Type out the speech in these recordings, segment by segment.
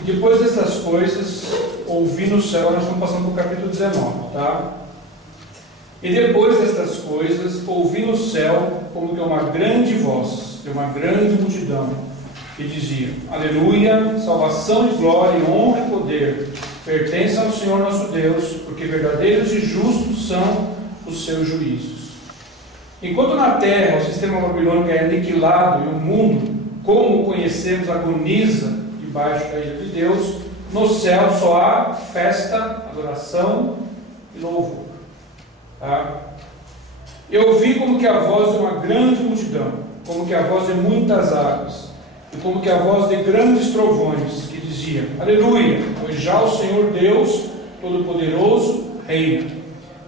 E depois dessas coisas, ouvi no céu, nós estamos passando para o capítulo 19, tá? E depois destas coisas, ouvi no céu como que uma grande voz, de uma grande multidão, que dizia: Aleluia, salvação e glória, e honra e poder pertencem ao Senhor nosso Deus, porque verdadeiros e justos são os seus juízos. Enquanto na terra o sistema babilônico é aniquilado e o mundo, como o conhecemos, agoniza debaixo da ira de Deus, no céu só há festa, adoração e louvor. Tá? Eu vi como que a voz de uma grande multidão, como que a voz de muitas águas, e como que a voz de grandes trovões, que dizia: Aleluia, pois já o Senhor Deus Todo-Poderoso reina.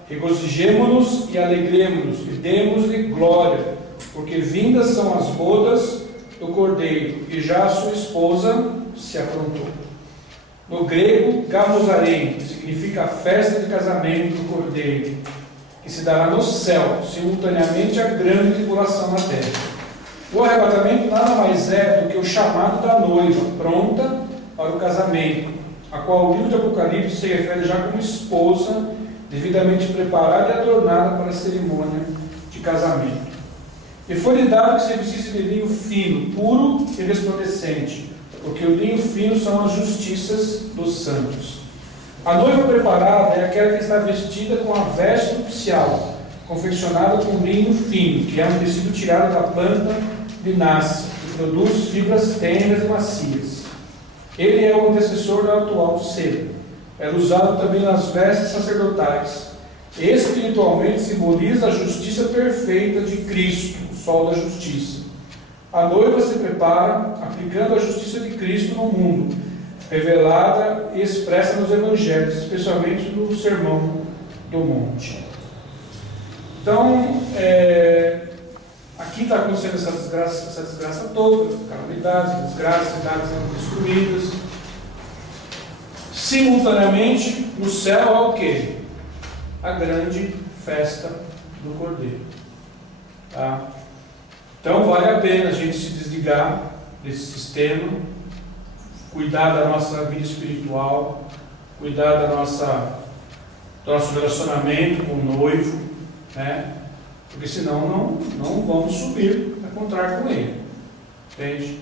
Regozijemo-nos e alegremo-nos, e demos-lhe glória, porque vindas são as bodas do Cordeiro, e já a sua esposa se aprontou. No grego, gamosarei, que significa a festa de casamento do Cordeiro, que se dará no céu, simultaneamente à grande tribulação na terra. O arrebatamento nada mais é do que o chamado da noiva, pronta para o casamento, a qual o livro de Apocalipse se refere já como esposa, devidamente preparada e adornada para a cerimônia de casamento. E foi-lhe dado que se vestisse de linho fino, puro e resplandecente, porque o linho fino são as justiças dos santos. A noiva preparada é aquela que está vestida com a veste nupcial, confeccionada com linho fino, que é um tecido tirado da planta linácea, que produz fibras tênues e macias. Ele é o antecessor da atual seda. Era usado também nas vestes sacerdotais. Espiritualmente simboliza a justiça perfeita de Cristo, o sol da justiça. A noiva se prepara aplicando a justiça de Cristo no mundo, revelada e expressa nos evangelhos, especialmente no Sermão do Monte. Então, aqui está acontecendo essa desgraça toda, calamidades, desgraças, cidades sendo destruídas. Simultaneamente, no céu há o quê? A grande festa do Cordeiro. Tá? Então vale a pena a gente se desligar desse sistema, cuidar da nossa vida espiritual, cuidar do nosso relacionamento com o noivo, né? Porque senão não vamos subir a encontrar com ele. Entende?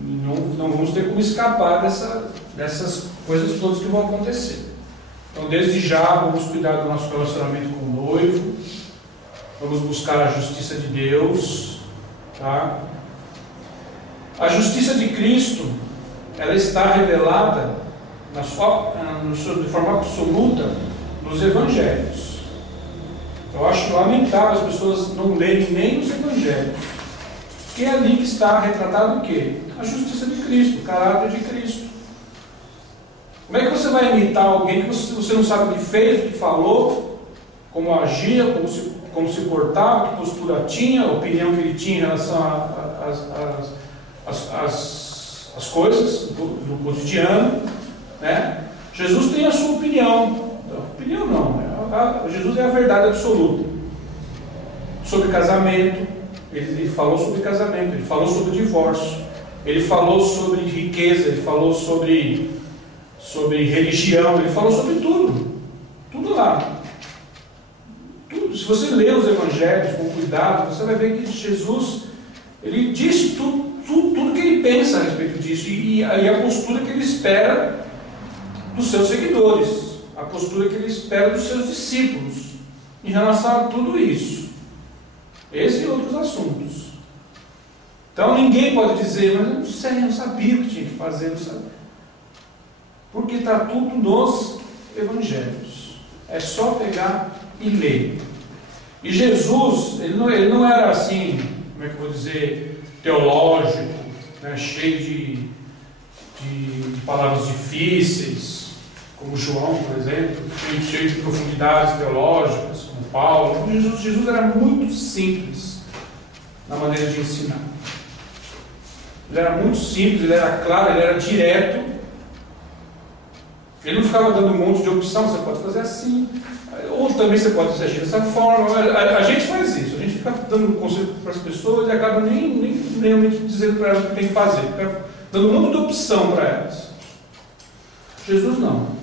Não vamos ter como escapar dessas coisas todas que vão acontecer. Então, desde já, vamos cuidar do nosso relacionamento com o noivo, vamos buscar a justiça de Deus, tá? A justiça de Cristo, ela está revelada de forma absoluta nos Evangelhos. Eu acho lamentável as pessoas não lerem nem os Evangelhos, que é ali que está retratado o quê? A justiça de Cristo, o caráter de Cristo. Como é que você vai imitar alguém que você não sabe o que fez, o que falou, como agia, como se portava, que postura tinha, a opinião que ele tinha em relação às coisas do cotidiano, né? Jesus tem a sua opinião. Opinião não, Jesus é a verdade absoluta. Sobre casamento, ele falou sobre casamento, ele falou sobre divórcio, ele falou sobre riqueza, ele falou sobre religião, ele falou sobre tudo lá. Tudo. Se você ler os evangelhos com cuidado, você vai ver que Jesus, ele disse tudo que ele pensa a respeito disso, e a postura que ele espera dos seus seguidores, a postura que ele espera dos seus discípulos em relação a tudo isso, esse e outros assuntos. Então ninguém pode dizer: mas eu não sei, eu não sabia o que tinha que fazer, não sabia. Porque está tudo nos evangelhos. É só pegar e ler. E Jesus, ele não era assim, como é que eu vou dizer, teológico, né, cheio de palavras difíceis, como João, por exemplo, cheio de profundidades teológicas, como Paulo. Jesus era muito simples na maneira de ensinar. Ele era muito simples, ele era claro, ele era direto. Ele não ficava dando um monte de opção: você pode fazer assim, ou também você pode agir dessa forma. A gente faz isso, a gente fica dando dando conselho para as pessoas e acaba nem realmente dizendo para elas o que tem que fazer. Fica dando um monte de opção para elas. Jesus não.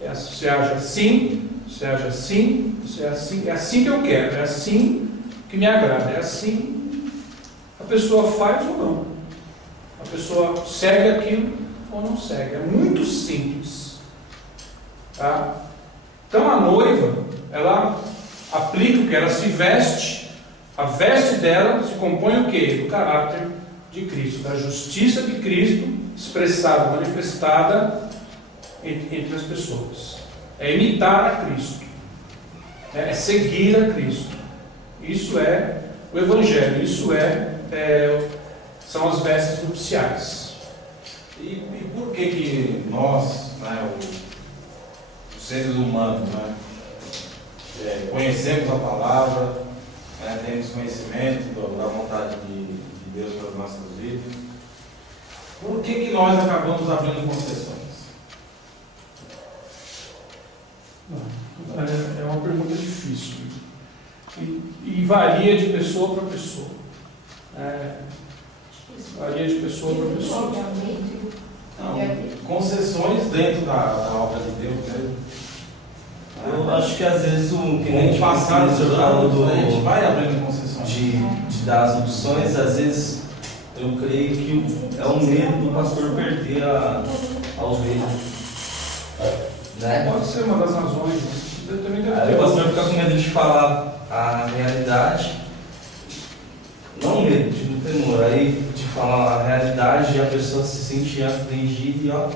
Você age assim, você age assim, você é assim, é assim que eu quero, é assim que me agrada, é assim. A pessoa faz ou não. A pessoa segue aquilo ou não segue. É muito simples. Tá? Então a noiva, ela aplica o que? Ela se veste, a veste dela se compõe o quê? Do caráter de Cristo, da justiça de Cristo expressada, manifestada entre as pessoas. É imitar a Cristo, é seguir a Cristo. Isso é o Evangelho, isso são as vestes nupciais. E por que nós, né, os seres humanos, né, conhecemos a palavra, né, temos conhecimento da vontade de Deus para as nossas vidas, por que nós acabamos abrindo concessões? É uma pergunta difícil e varia de pessoa para pessoa. Varia de pessoa para pessoa. Não, concessões dentro da obra de Deus, né? Eu acho que às vezes que nem Com o passar dos senhor falou anos, a gente vai abrindo concessões. de dar as opções, às vezes eu creio que é o medo do pastor perder a ovelha. Né? Pode ser uma das razões, mas também deve Aí ter o pastor outras. fica com medo de falar a realidade, não medo, tipo temor, aí de falar a realidade e a pessoa se sentir afligida e ó.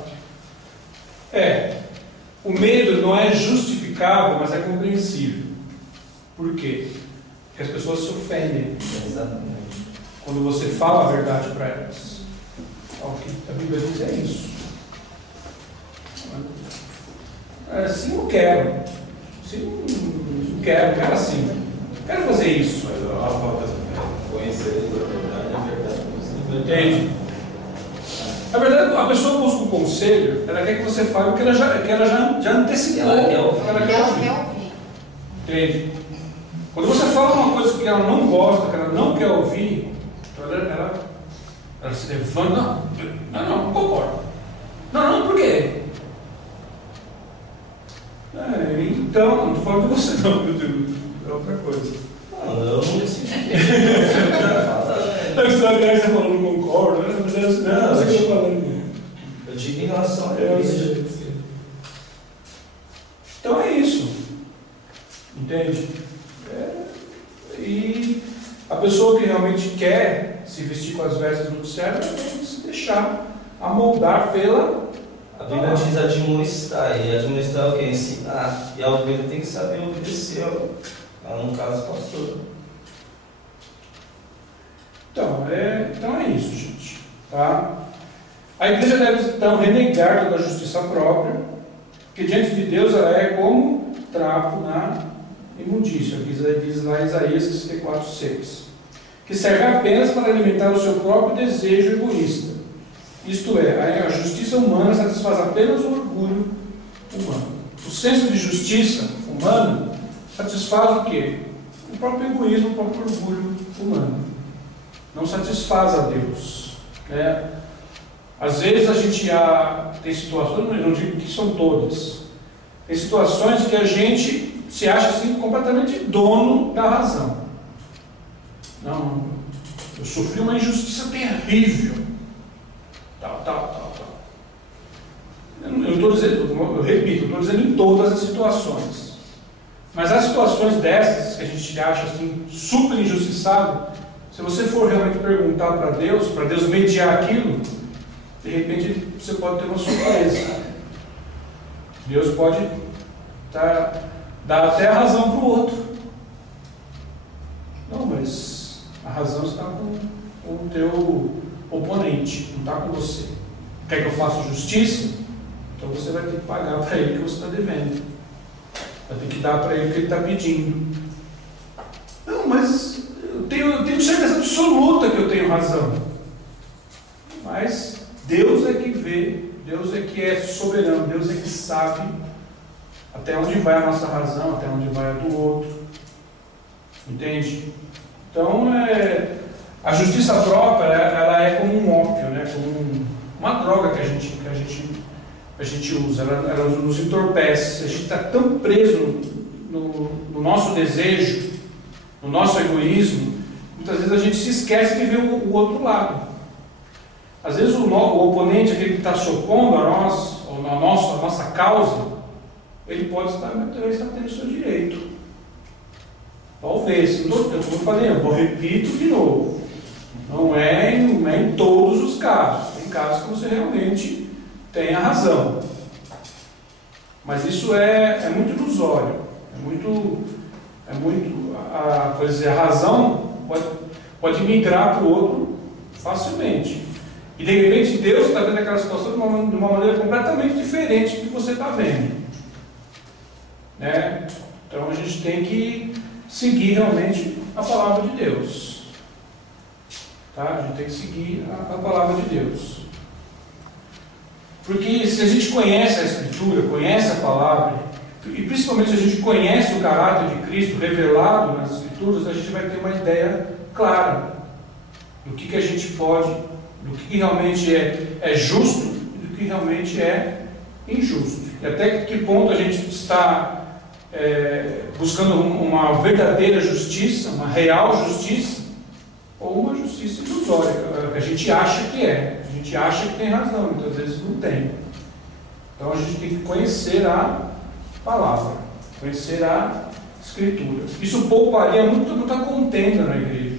O medo não é justificável, mas é compreensível. Por quê? Porque as pessoas se ofendem Exatamente. quando você fala a verdade para elas. O que a Bíblia diz é isso. Assim eu quero. Assim não quero assim. Quero fazer isso. Mas a falta de conhecer a verdade, Entende? Na verdade, a pessoa busca um conselho, ela quer que você fale o que ela já antecipou. Ela quer o que ela quer ouvir. Entende? Quando você fala uma coisa que ela não gosta, que ela não quer ouvir, ela se levanta. Não concordo. Não, por quê? Então, não estou falando de você não, meu Deus. É outra coisa. Não, eu não decidi. Você falou, não concordo, né? Mas não, você que eu estou falando. Eu digo em relação a igreja. Então é isso. Entende? E a pessoa que realmente quer se vestir com as vestes nupciais, ela tem que se deixar amoldar pela. A Bíblia diz admoestar, e admoestar é o quê? Ensinar. E a ovelha tem que saber obedecer, no caso, o pastor. Então é isso, gente. Tá? A igreja deve, então, renegar toda a justiça própria, porque diante de Deus ela é como trapo na imundícia, diz lá Isaías 64:6, que serve apenas para alimentar o seu próprio desejo egoísta. Isto é, a justiça humana satisfaz apenas o orgulho humano. O senso de justiça humana satisfaz o quê? O próprio egoísmo, o próprio orgulho humano. Não satisfaz a Deus. Né? Às vezes a gente tem situações, não digo que são todas, tem situações que a gente se acha assim completamente dono da razão. Não, eu sofri uma injustiça terrível. Tal. Eu estou dizendo, eu repito, eu estou dizendo em todas as situações. Mas há situações dessas que a gente acha assim super injustiçado. Se você for realmente perguntar para Deus mediar aquilo, de repente você pode ter uma surpresa. Deus pode dar até a razão para o outro. Não, mas a razão está com o teu oponente, não está com você. Quer que eu faça justiça? Então você vai ter que pagar para ele o que você está devendo. Vai ter que dar para ele o que ele está pedindo. Não, mas eu tenho certeza absoluta que eu tenho razão. Mas Deus é que vê, Deus é que é soberano, Deus é que sabe até onde vai a nossa razão, até onde vai a do outro. Entende? Então, a justiça própria, ela é como um ópio, né? Como uma droga que a gente usa. Ela nos entorpece. A gente está tão preso no nosso desejo, no nosso egoísmo, muitas vezes a gente se esquece de ver o outro lado. Às vezes o oponente, aquele que está se opondo a nós, ou a nossa causa, ele pode estar tendo o seu direito. Talvez, como eu falei, eu repito de novo, não é em todos os casos. Tem casos que você realmente tem a razão. Mas isso é muito ilusório. A razão pode migrar para o outro facilmente. E de repente Deus está vendo aquela situação de uma maneira completamente diferente do que você está vendo. Né? Então a gente tem que seguir realmente a palavra de Deus. Tá? A gente tem que seguir a palavra de Deus. Porque se a gente conhece a Escritura, conhece a palavra, e principalmente se a gente conhece o caráter de Cristo revelado nas Escrituras, a gente vai ter uma ideia clara do que a gente pode, do que realmente é justo e do que realmente é injusto. E até que ponto a gente está buscando uma verdadeira justiça, uma real justiça, ou uma justiça ilusória, que a gente acha que é. A gente acha que tem razão, muitas vezes não tem. Então a gente tem que conhecer a palavra, conhecer a Escritura. Isso pouparia muita contenda na igreja,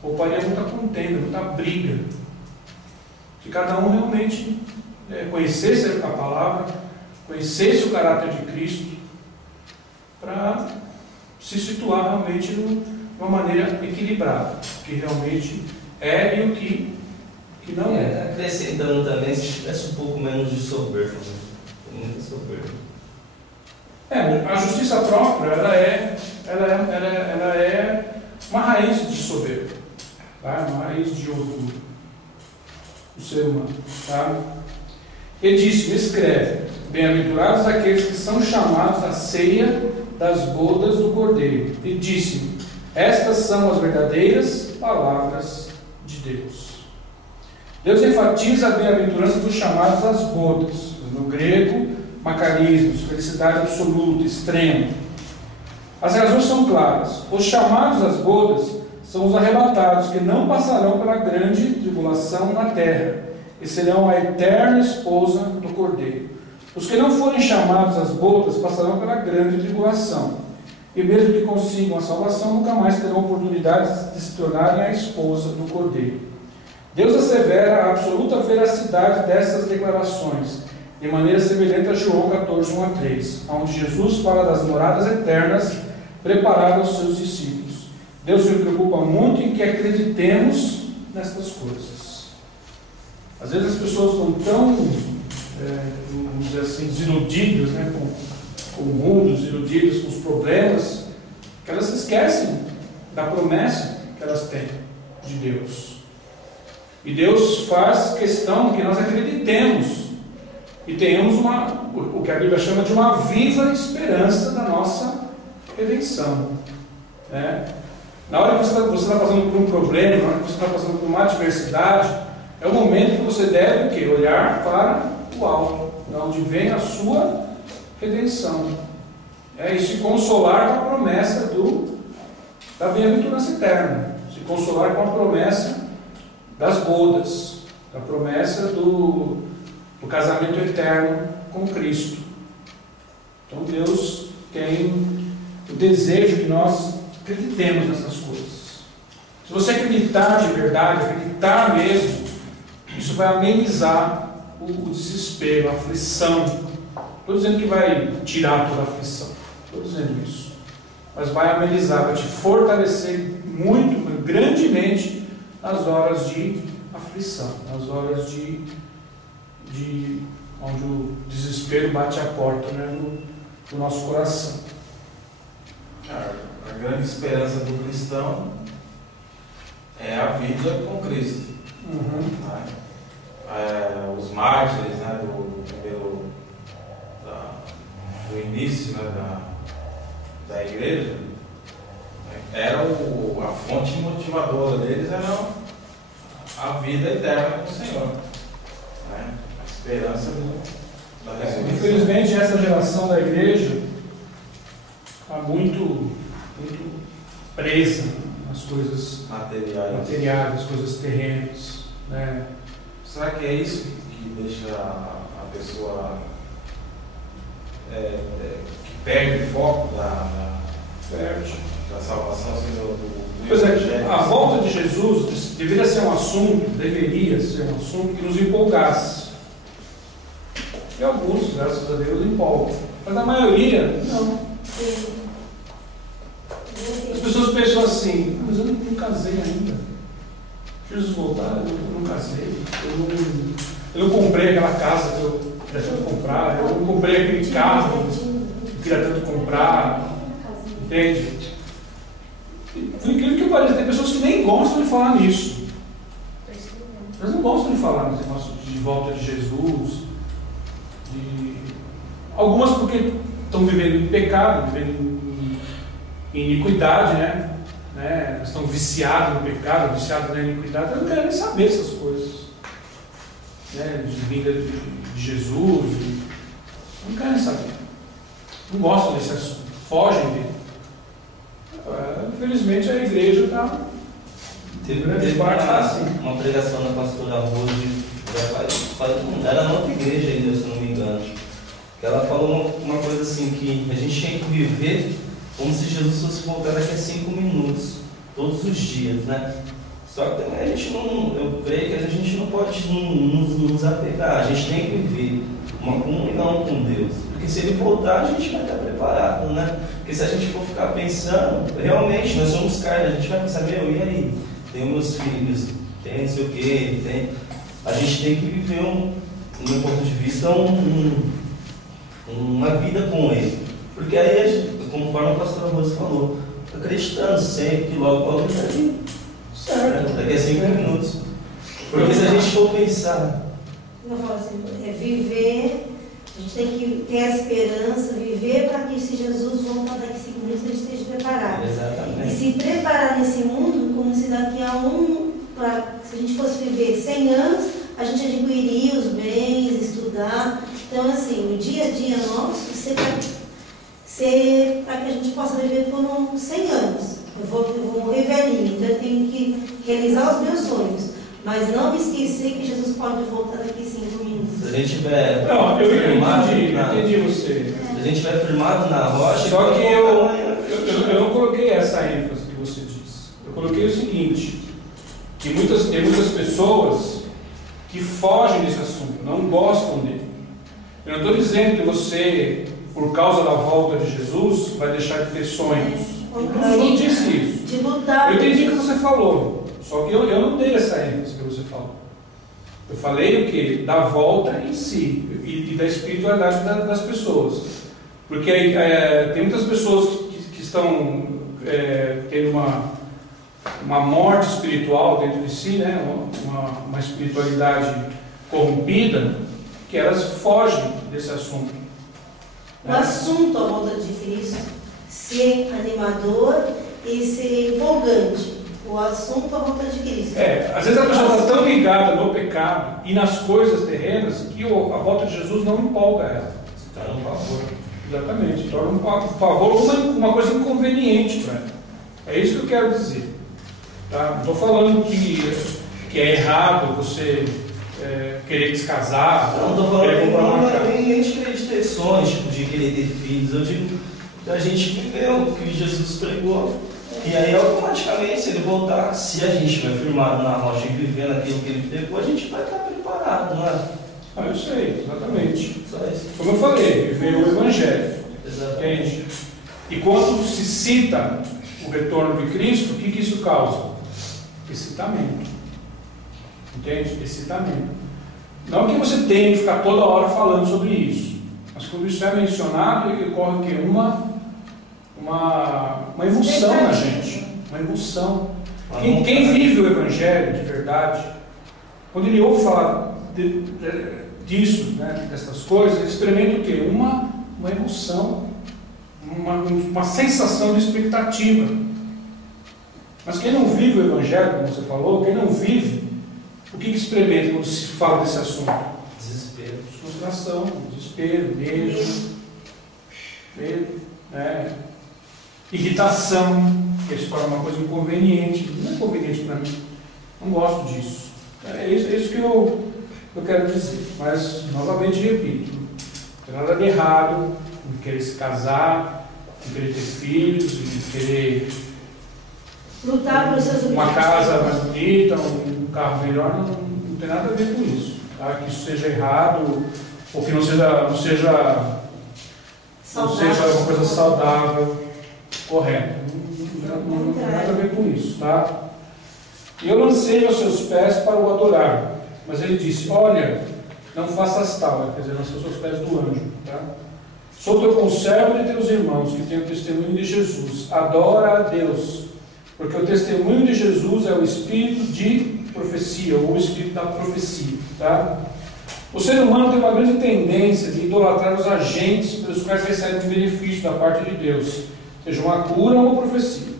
pouparia muita contenda, muita briga. Se cada um realmente conhecesse a palavra, conhecesse o caráter de Cristo, para se situar realmente de uma maneira equilibrada, o que realmente é e o que não é. Acrescentando também, se tivesse um pouco menos de soberba, muita soberba. A justiça própria, ela é uma raiz de soberba, tá? Uma raiz de orgulho do ser humano. Tá? Ele disse, escreve, bem-aventurados aqueles que são chamados à ceia das bodas do Cordeiro. E disse, estas são as verdadeiras palavras de Deus. Deus enfatiza a bem-aventurança dos chamados às bodas. No grego, macarismos, felicidade absoluta, extrema. As razões são claras. Os chamados às bodas são os arrebatados, que não passarão pela grande tribulação na terra, e serão a eterna esposa do Cordeiro. Os que não forem chamados às bodas passarão pela grande tribulação, e mesmo que consigam a salvação, nunca mais terão oportunidade de se tornarem a esposa do Cordeiro. Deus assevera a absoluta veracidade dessas declarações, de maneira semelhante a João 14, 1-3, onde Jesus fala das moradas eternas preparadas aos seus discípulos. Deus se preocupa muito em que acreditemos nestas coisas. Às vezes as pessoas estão tão, vamos dizer assim, desiludidas, né, com o mundo, desiludidas com os problemas, que elas se esquecem da promessa que elas têm de Deus. E Deus faz questão que nós acreditemos e tenhamos o que a Bíblia chama de uma viva esperança da nossa redenção. Né? Na hora que você está passando por um problema, na hora que você está passando por uma adversidade, é o momento que você deve olhar para o alto, de onde vem a sua redenção. E se consolar com a promessa da bem-aventurança eterna, se consolar com a promessa das bodas, da promessa do casamento eterno com Cristo. Então Deus tem o desejo que nós acreditemos nessas coisas. Se você acreditar de verdade, acreditar mesmo, isso vai amenizar o desespero, a aflição. Estou dizendo que vai tirar toda a aflição, estou dizendo isso, mas vai amenizar, vai te fortalecer muito, grandemente, nas horas de aflição, nas horas de onde o desespero bate a porta, né, no nosso coração. A grande esperança do cristão é a vida com Cristo. Né? Os mártires, né, do início, né, da igreja, a fonte motivadora deles era a vida eterna com o Senhor, né? A esperança da ressurreição. Infelizmente, essa geração da igreja está muito presa nas coisas materiais, nas coisas terrenas, né? Será que é isso que deixa a pessoa que perde o foco da salvação, assim, do Pois é, Evangelho? a volta de Jesus deveria ser um assunto que nos empolgasse. E alguns, graças a Deus, empolgam. Mas a maioria, não. As pessoas pensam assim, mas eu não casei ainda. Jesus voltar, eu não casei. Eu não comprei aquela casa que eu queria tanto comprar. Eu não comprei aquele carro que eu queria tanto comprar. Entende? Por incrível que pareça, tem pessoas que nem gostam de falar nisso. Elas não gostam de falar nesse negócio de volta de Jesus. Algumas porque estão vivendo em pecado, vivendo em iniquidade, né? Estão viciados no pecado, viciados na iniquidade. Elas não querem nem saber essas coisas, né? De vinda de Jesus. Não querem saber. Não gostam desse assunto. Fogem dele. Infelizmente a igreja está. Teve uma pregação da pastora Rose, era na outra igreja ainda, se não me engano. Ela falou uma coisa assim, que a gente tinha que viver como se Jesus fosse voltar daqui a 5 minutos, todos os dias, né? Só que também a gente não, eu creio que a gente não pode nos apegar, a gente tem que viver uma comunhão com Deus. Porque se Ele voltar, a gente vai estar preparado, né? Porque se a gente for ficar pensando, realmente nós somos carne, a gente vai pensar, e aí? Tenho meus filhos, tem não sei o quê, tem... A gente tem que viver, do meu ponto de vista, uma vida com Ele. Porque aí, conforme o pastor Rose falou, acreditando sempre que logo está ali. Certo. Daqui a 5 minutos. Porque se a gente for pensar... Eu falo assim, viver, a gente tem que ter a esperança, viver para que se Jesus voltar daqui a 5 minutos, a gente esteja preparado. Exatamente. E se preparar nesse mundo, como se daqui a se a gente fosse viver 100 anos, a gente adquiriria os bens, estudar. Então, assim, o dia a dia nosso, para que a gente possa viver por 100 anos. Eu vou morrer velhinho, então eu tenho que realizar os meus sonhos. Mas não esquecer que Jesus pode voltar daqui a 5 minutos. Se a gente tiver entendi você. Se a gente estiver firmado na rocha... Só que eu não coloquei essa ênfase que você disse. Eu coloquei o seguinte, que tem muitas pessoas que fogem desse assunto, não gostam dele. Eu não estou dizendo que você, por causa da volta de Jesus, vai deixar de ter sonhos. Eu não disse isso. De lutar. Eu entendi o que você falou, só que eu não dei essa ênfase que você falou. Eu falei o quê? Da volta em si e da espiritualidade das pessoas. Porque tem muitas pessoas que estão tendo uma morte espiritual dentro de si, né? uma espiritualidade corrompida, que elas fogem desse assunto. O assunto, à volta de Cristo, ser animador e ser empolgante. O assunto, à volta de Cristo. Às vezes a pessoa está tão ligada no pecado e nas coisas terrenas que a volta de Jesus não empolga ela. Torna um pavor. Exatamente, torna um pavor uma coisa inconveniente para ela. É isso que eu quero dizer. Tá? Não estou falando que é errado você querer descasar. Não estou falando nem de querer ter sonhos, de querer ter filhos. Eu digo da gente viver o que Jesus pregou. E aí, automaticamente, se ele voltar, se a gente estiver firmado na rocha e vivendo aquilo que ele pregou, a gente vai estar preparado, não é? Eu sei, exatamente. Só isso. Como eu falei, viver o Evangelho. Exatamente. Entende? E quando se cita o retorno de Cristo, o que isso causa? Excitamento. Entende? Excitamento. Não que você tenha que ficar toda hora falando sobre isso, mas quando isso é mencionado, ocorre o quê? Uma emoção na gente. Uma emoção. Quem vive o Evangelho de verdade, quando ele ouve falar disso, né, dessas coisas, ele experimenta o quê? Uma emoção, uma sensação de expectativa. Mas quem não vive o Evangelho, como você falou, quem não vive, o que experimenta quando se fala desse assunto? Desespero. Frustração, desespero, medo, né? Irritação, que se torna uma coisa inconveniente. Não é conveniente para mim, não gosto disso. É isso que eu quero dizer. Mas, novamente, repito, não tem nada de errado em querer se casar, em querer ter filhos, em querer lutar pelos seus objetivos. uma casa mais bonita, um carro melhor, não tem nada a ver com isso. Tá? Que isso seja errado, ou que não seja uma coisa saudável, correta. Não tem nada a ver com isso. Tá? E eu lancei aos seus pés para o adorar. Mas ele disse, olha, não faças tal, quer dizer, lancei aos seus pés do anjo. Tá? Sou teu conservo de teus irmãos, que têm o testemunho de Jesus. Adora a Deus, porque o testemunho de Jesus é o espírito de profecia, ou o espírito da profecia. Tá? O ser humano tem uma grande tendência de idolatrar os agentes pelos quais recebe um benefício da parte de Deus, seja uma cura ou uma profecia.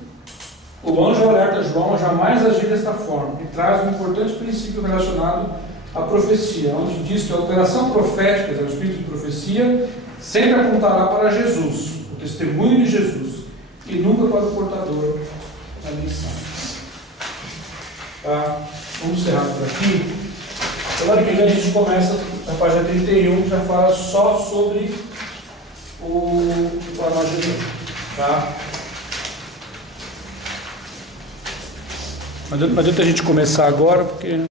O anjo alerta João a jamais agir desta forma e traz um importante princípio relacionado à profecia, onde diz que a operação profética, o espírito de profecia, sempre apontará para Jesus, o testemunho de Jesus, e nunca para o portador da mensagem. Tá? Vamos encerrar por aqui. Semana que vem a gente começa na página 31, que já fala só sobre o Armagedon. Tá? Não adianta a gente começar agora, porque